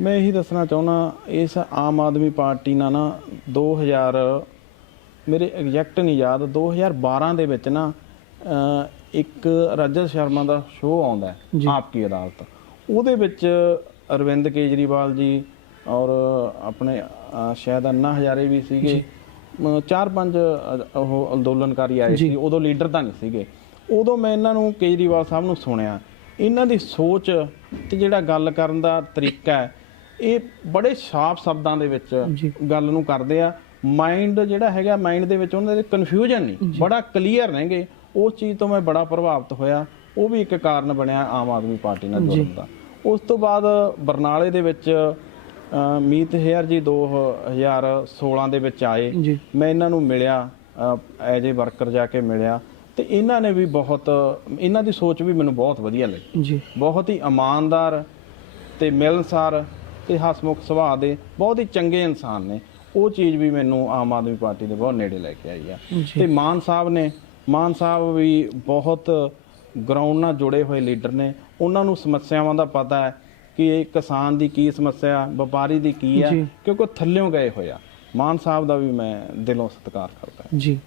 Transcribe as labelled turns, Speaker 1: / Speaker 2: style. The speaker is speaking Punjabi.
Speaker 1: ਮੈਂ ਇਹੀ ਦੱਸਣਾ ਚਾਹੁੰਦਾ ਇਸ ਆਮ ਆਦਮੀ ਪਾਰਟੀ ਨਾਲ ਨਾ 2000 ਮੇਰੇ ਐਗਜ਼ੈਕਟ ਨਹੀਂ ਯਾਦ 2012 ਦੇ ਵਿੱਚ ਨਾ ਇੱਕ ਰਜਤ ਸ਼ਰਮਾ ਦਾ ਸ਼ੋਅ ਆਉਂਦਾ। ਆਪ ਕੀ ਅਦਾਲਤ। ਉਹਦੇ ਵਿੱਚ ਅਰਵਿੰਦ ਕੇਜਰੀਵਾਲ ਜੀ ਔਰ ਆਪਣੇ ਸ਼ਾਇਦ ਅੰਨਾ ਹਜ਼ਾਰੇ ਵੀ ਸੀਗੇ। ਚਾਰ ਪੰਜ ਉਹ ਅੰਦੋਲਨਕਾਰੀ ਆਏ। ਸੀ ਉਦੋਂ ਲੀਡਰ ਤਾਂ ਨਹੀਂ ਸੀਗੇ। ਉਦੋਂ ਮੈਂ ਇਹਨਾਂ ਨੂੰ ਕੇਜਰੀਵਾਲ ਸਾਹਿਬ ਨੂੰ ਸੁਣਿਆ। ਇਹਨਾਂ ਦੀ ਸੋਚ ਤੇ ਜਿਹੜਾ ਗੱਲ ਕਰਨ ਦਾ ਤਰੀਕਾ ਹੈ ਇਹ ਬੜੇ ਸਾਫ਼ ਸ਼ਬਦਾਂ ਦੇ ਵਿੱਚ। ਗੱਲ ਨੂੰ ਕਰਦੇ ਆ। ਮਾਈਂਡ ਜਿਹੜਾ ਹੈਗਾ ਮਾਈਂਡ ਦੇ ਵਿੱਚ ਉਹਨਾਂ ਦੇ ਕਨਫਿਊਜ਼ਨ ਨਹੀਂ। ਬੜਾ ਕਲੀਅਰ ਨੇਗੇ। ਉਸ ਚੀਜ਼ ਤੋਂ ਮੈਂ ਬੜਾ ਪ੍ਰਭਾਵਿਤ ਹੋਇਆ। ਉਹ ਵੀ ਇੱਕ ਕਾਰਨ ਬਣਿਆ ਆਮ ਆਦਮੀ ਪਾਰਟੀ ਨਾਲ ਜੁੜਨ ਦਾ। ਉਸ ਤੋਂ ਬਾਅਦ ਬਰਨਾਲੇ ਦੇ ਵਿੱਚ ਮੀਤ ਹੇਅਰ ਜੀ 2016 ਦੇ ਵਿੱਚ ਆਏ। ਮੈਂ ਇਹਨਾਂ ਨੂੰ ਮਿਲਿਆ ਐਜ ਏ ਵਰਕਰ ਜਾ ਕੇ ਮਿਲਿਆ। ਤੇ ਇਹਨਾਂ ਨੇ ਵੀ ਬਹੁਤ ਇਹਨਾਂ ਦੀ ਸੋਚ ਵੀ ਮੈਨੂੰ ਬਹੁਤ ਵਧੀਆ ਲੱਗੀ।
Speaker 2: ਜੀ।
Speaker 1: ਬਹੁਤ ਹੀ ਇਮਾਨਦਾਰ ਤੇ ਮਿਲਨਸਾਰ ਤੇ ਹਸਮੁਖ ਸੁਭਾਅ ਦੇ ਬਹੁਤ ਹੀ ਚੰਗੇ ਇਨਸਾਨ ਨੇ। ਉਹ ਚੀਜ਼ ਵੀ ਮੈਨੂੰ ਆਮ ਆਦਮੀ ਪਾਰਟੀ ਦੇ ਬਹੁਤ ਨੇੜੇ ਲੈ ਕੇ ਆਈ ਆ। ਤੇ ਮਾਨ ਸਾਹਿਬ ਨੇ ਮਾਨ ਸਾਹਿਬ ਵੀ ਬਹੁਤ ਗਰਾਊਂਡ ਨਾਲ ਜੁੜੇ ਹੋਏ ਲੀਡਰ ਨੇ। ਉਹਨਾਂ ਨੂੰ ਸਮੱਸਿਆਵਾਂ ਦਾ ਪਤਾ ਹੈ ਕਿ ਇਹ ਕਿਸਾਨ ਦੀ ਕੀ ਸਮੱਸਿਆ ਵਪਾਰੀ ਦੀ ਕੀ ਹੈ। ਕਿਉਂਕਿ ਥੱਲਿਓਂ ਗਏ ਹੋਏ ਆ। ਮਾਨ ਸਾਹਿਬ ਦਾ ਵੀ ਮੈਂ ਦਿਲੋਂ ਸਤਿਕਾਰ ਕਰਦਾ
Speaker 2: ਜੀ।